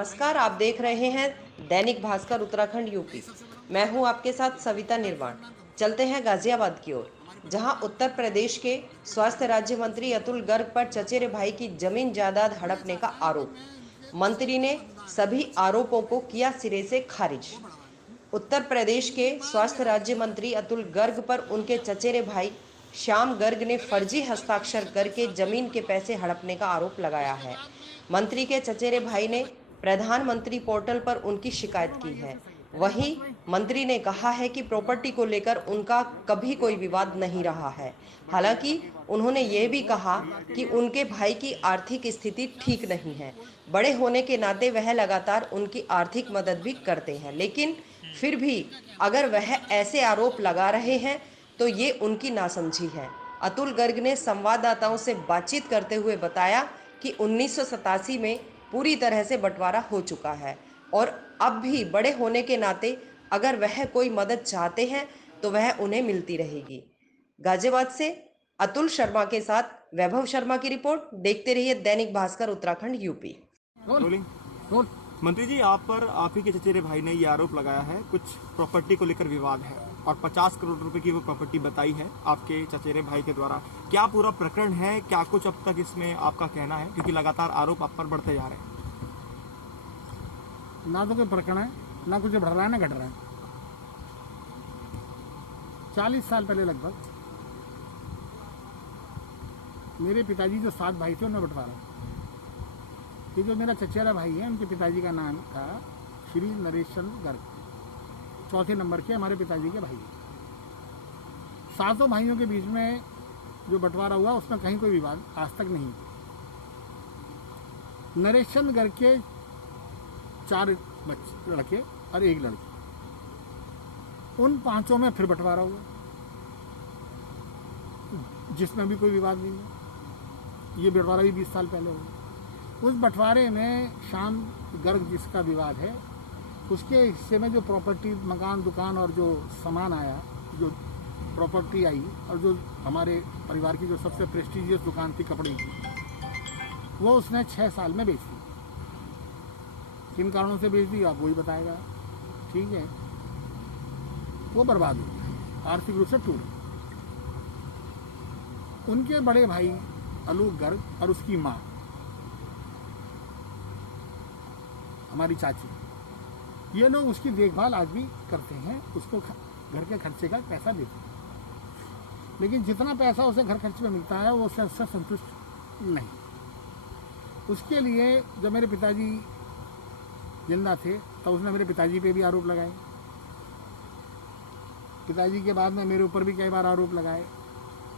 नमस्कार, आप देख रहे हैं दैनिक भास्कर उत्तराखंड यूपी। मैं हूं आपके साथ सविता निर्वाण। चलते हैं गाजियाबाद की ओर, जहां उत्तर प्रदेश के स्वास्थ्य राज्य मंत्री अतुल गर्ग पर चचेरे भाई की जमीन जायदाद हड़पने का आरोप। मंत्री ने सभी आरोपों को किया सिरे से खारिज। उत्तर प्रदेश के स्वास्थ्य राज्य मंत्री अतुल गर्ग पर उनके चचेरे भाई श्याम गर्ग ने फर्जी हस्ताक्षर करके जमीन के पैसे हड़पने का आरोप लगाया है। मंत्री के चचेरे भाई ने प्रधानमंत्री पोर्टल पर उनकी शिकायत की है। वहीं मंत्री ने कहा है कि प्रॉपर्टी को लेकर उनका कभी कोई विवाद नहीं रहा है। हालांकि उन्होंने ये भी कहा कि उनके भाई की आर्थिक स्थिति ठीक नहीं है। बड़े होने के नाते वह लगातार उनकी आर्थिक मदद भी करते हैं, लेकिन फिर भी अगर वह ऐसे आरोप लगा रहे हैं तो ये उनकी नासमझी है। अतुल गर्ग ने संवाददाताओं से बातचीत करते हुए बताया कि 1987 में पूरी तरह से बंटवारा हो चुका है और अब भी बड़े होने के नाते अगर वह कोई मदद चाहते हैं तो वह उन्हें मिलती रहेगी। गाजियाबाद से अतुल शर्मा के साथ वैभव शर्मा की रिपोर्ट। देखते रहिए Dainik Bhaskar Uttarakhand UP. Rolling roll. मंत्री जी, आप पर आप ही के चचेरे भाई ने ये आरोप लगाया है कुछ प्रॉपर्टी को लेकर विवाद है और 50 करोड़ रुपए की वो प्रॉपर्टी बताई है आपके चचेरे भाई के द्वारा। क्या पूरा प्रकरण है, क्या कुछ अब तक इसमें आपका कहना है, क्योंकि लगातार आरोप आप पर बढ़ते जा रहे हैं? ना तो कोई प्रकरण है, ना कुछ बढ़ रहा है ना घट रहा है। 40 साल पहले लगभग मेरे पिताजी जो 7 भाई थे उनमें बंटवारा। ये जो मेरा चचेरा भाई है, उनके पिताजी का नाम था श्री नरेश चंद्र गर्ग, चौथे नंबर के हमारे पिताजी के भाई। 7 भाइयों के बीच में जो बंटवारा हुआ उसमें कहीं कोई विवाद आज तक नहीं। नरेश चंद्र गर्ग के 4 लड़के और 1 लड़की, उन 5 में फिर बंटवारा हुआ जिसमें भी कोई विवाद नहीं है। ये बंटवारा भी 20 साल पहले हुआ। उस बंटवारे में श्याम गर्ग जिसका विवाद है, उसके हिस्से में जो प्रॉपर्टी, मकान, दुकान और जो सामान आया, जो प्रॉपर्टी आई और जो हमारे परिवार की जो सबसे प्रेस्टिजियस दुकान थी कपड़े की, वो उसने 6 साल में बेच दी। किन कारणों से बेच दी आप वही बताएगा, ठीक है। वो बर्बाद हो गया, आर्थिक रूप से टूट। उनके बड़े भाई अलू गर्ग और उसकी माँ हमारी चाची, ये लोग उसकी देखभाल आज भी करते हैं, उसको घर के खर्चे का पैसा देते हैं। लेकिन जितना पैसा उसे घर खर्च में मिलता है वो उससे संतुष्ट नहीं। उसके लिए जब मेरे पिताजी जिंदा थे तो उसने मेरे पिताजी पे भी आरोप लगाए। पिताजी के बाद में मेरे ऊपर भी कई बार आरोप लगाए।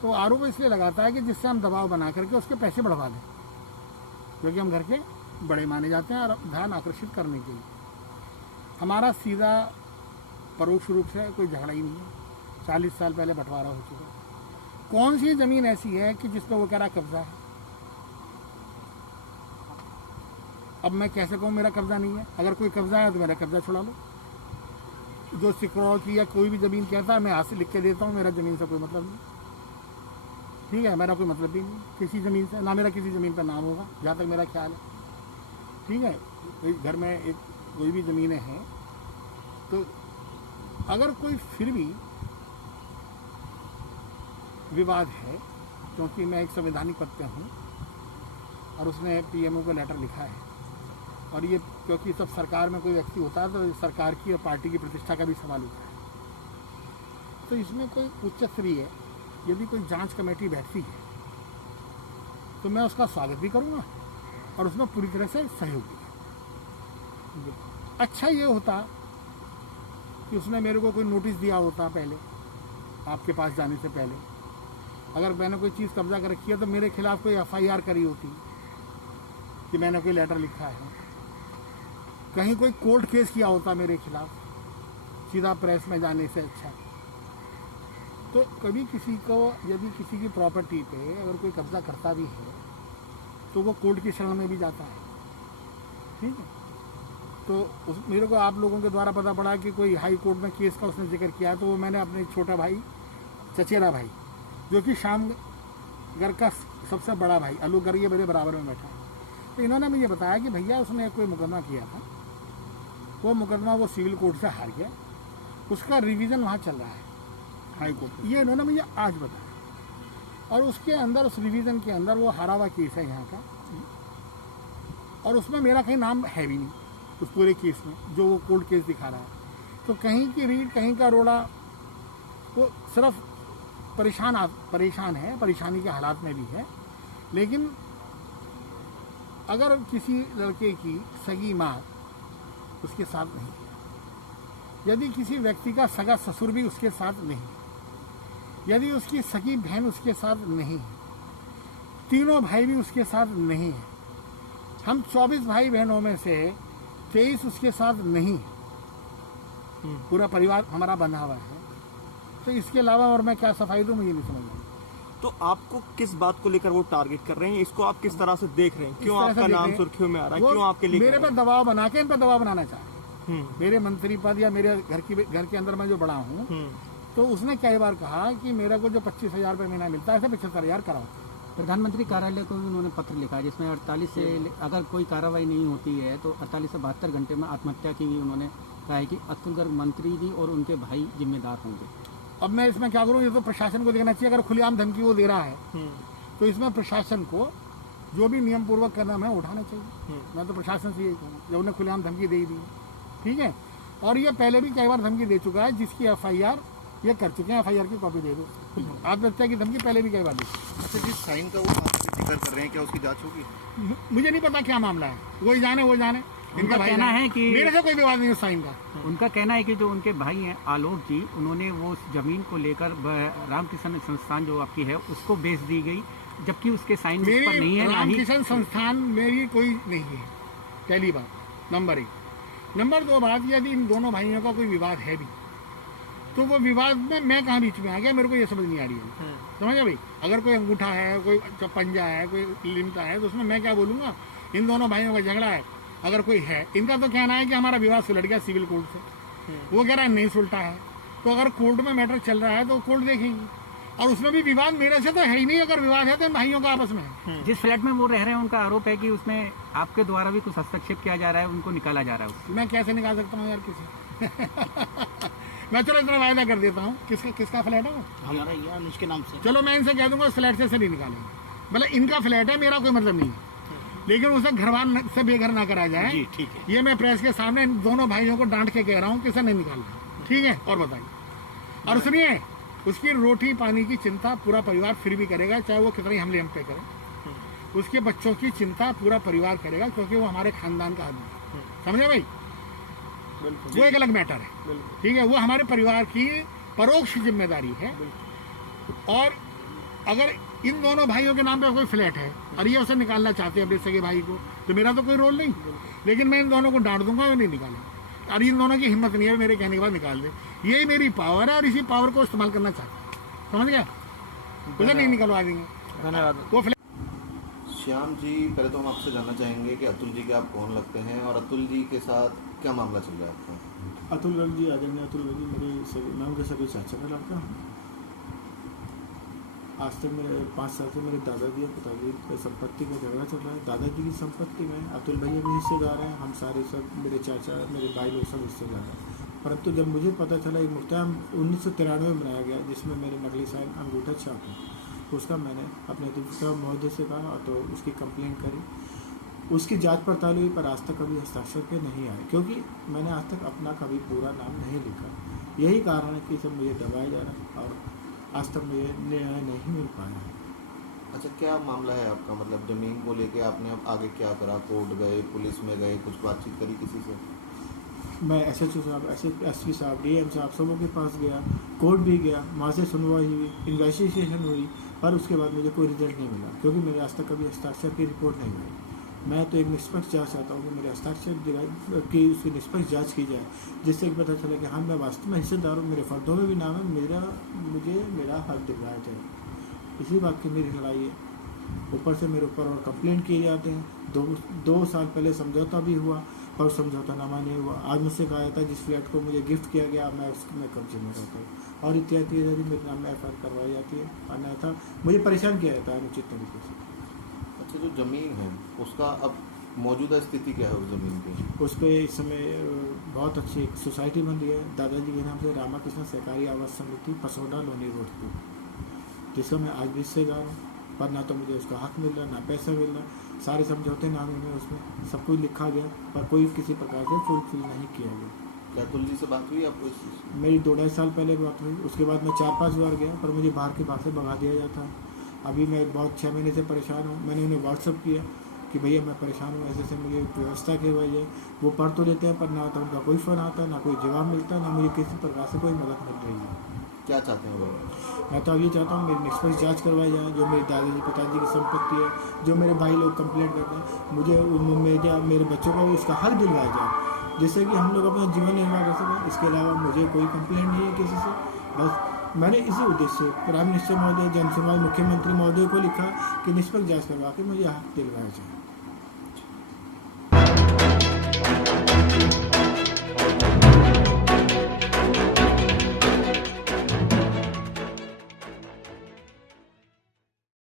तो आरोप इसलिए लगाता है कि जिससे हम दबाव बना करके उसके पैसे बढ़वा दें, क्योंकि हम घर के बड़े माने जाते हैं और ध्यान आकर्षित करने के लिए। हमारा सीधा परोक्ष रूप से कोई झगड़ा ही नहीं है। 40 साल पहले बंटवारा हो चुका। कौन सी जमीन ऐसी है कि जिस पर वो कह रहा कब्जा है? अब मैं कैसे कहूँ मेरा कब्जा नहीं है? अगर कोई कब्जा है तो मेरा कब्जा छुड़ा लो। जो सिक्योरिटी या कोई भी ज़मीन कहता है मैं हाथ से लिख के देता हूँ, मेरा ज़मीन से कोई मतलब नहीं, ठीक है। मेरा कोई मतलब भी नहीं किसी ज़मीन से, ना मेरा किसी ज़मीन पर नाम होगा जहाँ तक मेरा ख्याल है, ठीक है। एक घर में एक कोई भी ज़मीनें हैं तो अगर कोई फिर भी विवाद है, क्योंकि मैं एक संवैधानिक पद पे हूँ और उसने पीएमओ को लेटर लिखा है, और ये क्योंकि सब सरकार में कोई व्यक्ति होता है तो सरकार की और पार्टी की प्रतिष्ठा का भी सवाल उठता है। तो इसमें कोई उच्च स्तरीय यदि कोई जांच कमेटी बैठती है तो मैं उसका स्वागत भी करूँगा और उसमें पूरी तरह से सहयोग भी। अच्छा ये होता कि उसने मेरे को कोई नोटिस दिया होता पहले, आपके पास जाने से पहले। अगर मैंने कोई चीज़ कब्जा कर रखी है तो मेरे खिलाफ कोई एफआईआर करी होती कि मैंने कोई लेटर लिखा है, कहीं कोई कोर्ट केस किया होता मेरे खिलाफ, सीधा प्रेस में जाने से अच्छा। तो कभी किसी को यदि किसी की प्रॉपर्टी पे अगर कोई कब्जा करता भी है तो वो कोर्ट की शरण में भी जाता है, ठीक है। तो मेरे को आप लोगों के द्वारा पता पड़ा कि कोई हाई कोर्ट में केस का उसने जिक्र किया, तो वो मैंने अपने छोटा भाई, चचेरा भाई, जो कि श्याम गर्ग का सबसे बड़ा भाई अलू गर्ग, ये मेरे बराबर में बैठा है, तो इन्होंने मुझे बताया कि भैया उसने कोई मुकदमा किया था, वो मुकदमा वो सिविल कोर्ट से हार गया, उसका रिवीजन वहाँ चल रहा है हाई कोर्ट। ये इन्होंने मुझे आज बताया, और उसके अंदर उस रिवीजन के अंदर वो हारा हुआ केस है यहाँ का, और उसमें मेरा कहीं नाम है भी नहीं उस पूरे केस में जो वो कोर्ट केस दिखा रहा है। तो कहीं की रीढ़ कहीं का रोड़ा, वो सिर्फ परेशान है, परेशानी के हालात में भी है। लेकिन अगर किसी लड़के की सगी माँ उसके साथ नहीं है, यदि किसी व्यक्ति का सगा ससुर भी उसके साथ नहीं, यदि उसकी सगी बहन उसके साथ नहीं है, तीनों भाई भी उसके साथ नहीं है, हम 24 भाई बहनों में से 23 उसके साथ नहीं है, पूरा परिवार हमारा बंधा हुआ है, तो इसके अलावा और मैं क्या सफाई दूं, मुझे नहीं समझ में। तो आपको किस बात को लेकर वो टारगेट कर रहे हैं, इसको आप किस तरह से देख रहे हैं, क्यों आपका नाम सुर्खियों में आ रहा है, क्यों आपके लिए मेरे पर दबाव बना के इन पर दबाव बनाना चाह रहे हैं। मेरे मंत्री पद या मेरे घर के अंदर मैं जो बड़ा हूँ, तो उसने कई बार कहा कि मेरे को जो 25,000 रुपये महीना मिलता है ऐसे 75,000 कराओ। प्रधानमंत्री कार्यालय को भी उन्होंने पत्र लिखा है जिसमें 48 से अगर कोई कार्रवाई नहीं होती है तो 48 से 72 घंटे में आत्महत्या की भी उन्होंने कहा है कि अतुल गर्ग मंत्री जी और उनके भाई जिम्मेदार होंगे। अब मैं इसमें क्या करूँ, ये तो प्रशासन को देखना चाहिए। अगर खुलेआम धमकी वो दे रहा है तो इसमें प्रशासन को जो भी नियम पूर्वक कदम है उठाना चाहिए। मैं तो प्रशासन से यही कहूँ, जब उन्हें खुलेआम धमकी दे दी, ठीक है, और ये पहले भी कई बार धमकी दे चुका है, जिसकी FIR ये कर चुके हैं, FIR की कॉपी दे दो। आत्महत्या की धमकी पहले भी कई बार दी। अच्छा, जिस साइन का वो आप जिक्र कर रहे हैं, क्या उसकी जांच होगी? मुझे नहीं पता क्या मामला है, वो जाने। इनका कहना है कि मेरे से कोई विवाद नहीं उस साइन का। उनका कहना है कि जो उनके भाई हैं आलोक जी, उन्होंने वो जमीन को लेकर रामकिशन संस्थान जो आपकी है उसको बेच दी गई, जबकि उसके साइन उस पर नहीं है। रामकिशन संस्थान मेरी कोई नहीं है, पहली बात, नंबर 1। नंबर 2 बात, यदि इन दोनों भाइयों का कोई विवाद है भी तो वो विवाद में मैं कहाँ बीच में आ गया, मेरे को ये समझ नहीं आ रही है। समझे भाई, अगर कोई अंगूठा है, कोई पंजा है, कोई लिमटा है, तो उसमें मैं क्या बोलूँगा। इन दोनों भाइयों का झगड़ा है, अगर कोई है, इनका तो कहना है कि हमारा विवाह सुलट गया सिविल कोर्ट से, वो कह रहा है नहीं सुलटा है। तो अगर कोर्ट में मैटर चल रहा है तो कोर्ट देखेगी, और उसमें भी विवाद मेरे से तो है ही नहीं। अगर विवाद है तो इन भाइयों का आपस में है। जिस फ्लैट में वो रह रहे हैं उनका आरोप है कि उसमें आपके द्वारा भी कुछ हस्तक्षेप किया जा रहा है, उनको निकाला जा रहा है। मैं कैसे निकाल सकता हूँ यार किसी मैं चलो इतना वायदा कर देता हूँ। किसका फ्लैट है वो? हमारा ये अनुज के नाम से। चलो मैं इनसे कह दूंगा उस फ्लैट से नहीं निकालेंगे, मतलब इनका फ्लैट है, मेरा कोई मतलब नहीं है, लेकिन उसे घरवान से बेघर ना करा जाए। जी ठीक है। ये मैं प्रेस के सामने इन दोनों भाइयों को डांट के कह रहा हूँ कि इसे नहीं निकालना, ठीक है। और बताइए, और सुनिए, उसकी रोटी पानी की चिंता पूरा परिवार फिर भी करेगा, चाहे वो कितने हमले हम पे करे। उसके बच्चों की चिंता पूरा परिवार करेगा, क्योंकि वो हमारे खानदान का आदमी है। समझे भाई, वो एक अलग मैटर है, ठीक है। वो हमारे परिवार की परोक्ष जिम्मेदारी है। और अगर इन दोनों भाइयों के नाम पे कोई फ्लैट है और ये उसे निकालना चाहते हैं अपने सगे भाई को, तो मेरा तो कोई रोल नहीं, लेकिन मैं इन दोनों को डांट दूंगा, वो नहीं निकालें। और इन दोनों की हिम्मत नहीं है मेरे कहने के बाद निकाल दे। यही मेरी पावर है और इसी पावर को इस्तेमाल करना चाहता हूँ, समझ गया। उसे नहीं निकलवा देंगे। धन्यवाद। वो श्याम जी, पहले तो हम आपसे जानना चाहेंगे कि अतुल जी के आप कौन लगते हैं और अतुल जी के साथ क्या मामला चल रहा है आपका? अतुल गर्ग जी, आदरणीय अतुल गर्ग जी, मैं उनके सभी चाचा का लड़का हूँ। आज तक मेरे 5 साल से मेरे दादाजी और पिताजी की संपत्ति का झगड़ा चल रहा है। दादाजी की संपत्ति में अतुल भैया भी हिस्सेदार हैं, हम सारे सब, मेरे चाचा, मेरे भाई लोग सब हिस्सेदार हैं। परंतु जब मुझे पता चला एक मुकदमा 1993 में बनाया गया जिसमें मेरे नकली साइन अंगूठा छाप है, उसका मैंने अपने दूसरा महोदय से कहा तो उसकी कंप्लेंट करी। उसकी जांच पड़ताल हुई, पर आज तक कभी हस्ताक्षर पे नहीं आए, क्योंकि मैंने आज तक अपना कभी पूरा नाम नहीं लिखा। यही कारण है कि सब मुझे दबाया जा रहा है और आज तक मुझे न्याय नहीं मिल पाया है। अच्छा, क्या मामला है आपका? मतलब ज़मीन को लेके आपने अब आगे क्या करा? कोर्ट गए, पुलिस में गए, कुछ बातचीत करी किसी से? मैं SHO साहब, SP साहब, DM साहब, सबों के पास गया, कोर्ट भी गया, वहाँ से सुनवाई हुई, इन्वेस्टिगेशन हुई, पर उसके बाद मुझे कोई रिजल्ट नहीं मिला, क्योंकि मेरे आज तक कभी हस्ताक्षर की रिपोर्ट नहीं आई। मैं तो एक निष्पक्ष जांच चाहता हूँ कि मेरे हस्ताक्षर की उसकी निष्पक्ष जांच की जाए, जिससे कि पता चले कि हाँ मैं वास्तव में हिस्सेदार हूँ, मेरे फर्दों में भी नाम है, मुझे मेरा हक दिलवाया जाए। इसी बात की मेरी लड़ाई है। ऊपर से मेरे ऊपर और कंप्लेंट किए जाते हैं। 2 साल पहले समझौता भी हुआ और समझौतानामा नहीं हुआ। आज मुझसे कहा था जिस फ्लैट को मुझे गिफ्ट किया गया मैं उसमें कब्जे में रहता हूँ और इत्यादि मेरे नाम में FIR करवाई जाती है, अन्यथा मुझे परेशान किया जाता है अनुचित तरीके से। अच्छा, जो ज़मीन है उसका अब मौजूदा स्थिति क्या है उस ज़मीन की? उस पर इस समय बहुत अच्छी एक सोसाइटी बन रही है दादाजी के नाम से, रामाकृष्ण सहकारी आवास समिति, पसौदा लोनी रोड पर, जिसका मैं आज भी हिस्सेदार हूँ। पर ना तो मुझे उसका हक मिल रहा, ना पैसा मिल रहा। सारे समझौते नामे में उसमें सब कुछ लिखा गया, पर कोई किसी प्रकार से फुलफिल नहीं किया गया। क्या अतुल जी से बात हुई आपको इस चीज़ की? मेरी 2-2.5 साल पहले बात हुई, उसके बाद मैं 4-5 बार गया, पर मुझे बाहर के बाहर से भगा दिया जाता है। अभी मैं बहुत 6 महीने से परेशान हूँ। मैंने उन्हें व्हाट्सअप किया कि भैया मैं परेशान हूँ, ऐसे मुझे व्यवस्था की वजह। वो पढ़ तो लेते हैं, पर ना तो उनका कोई फ़ोन आता, ना कोई जवाब मिलता, ना मुझे किसी प्रकार से कोई मदद मिल रही है। क्या चाहते हैं वो? मैं तो अब ये चाहता हूँ मेरी निष्पक्ष जांच करवाई जाए। जो मेरे दादाजी पिताजी की संपत्ति है, जो मेरे भाई लोग कंप्लेंट करते हैं, मुझे मेरे बच्चों को उसका हक दिलवाया जाए, जिससे कि हम लोग अपना जीवन निर्वाह कर सकें। इसके अलावा मुझे कोई कंप्लेंट नहीं है किसी से। बस मैंने इसी उद्देश्य से प्राइम मिनिस्टर महोदय, जनसुनवाई मुख्यमंत्री महोदय को लिखा कि निष्पक्ष जांच करवा के मुझे हक दिलवाया जाए।